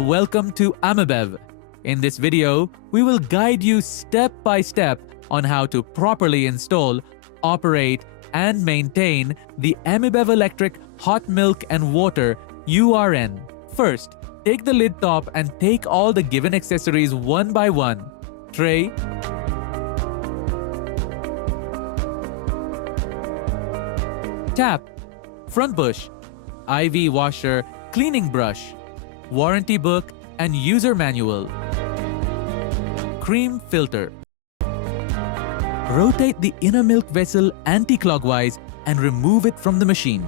Welcome to Amibev. In this video, we will guide you step by step on how to properly install, operate, and maintain the Amibev Electric hot milk and water URN. First, take the lid top and take all the given accessories one by one. Tray, tap, front bush, IV washer, cleaning brush, warranty book and user manual, cream filter. Rotate the inner milk vessel anti-clockwise and remove it from the machine.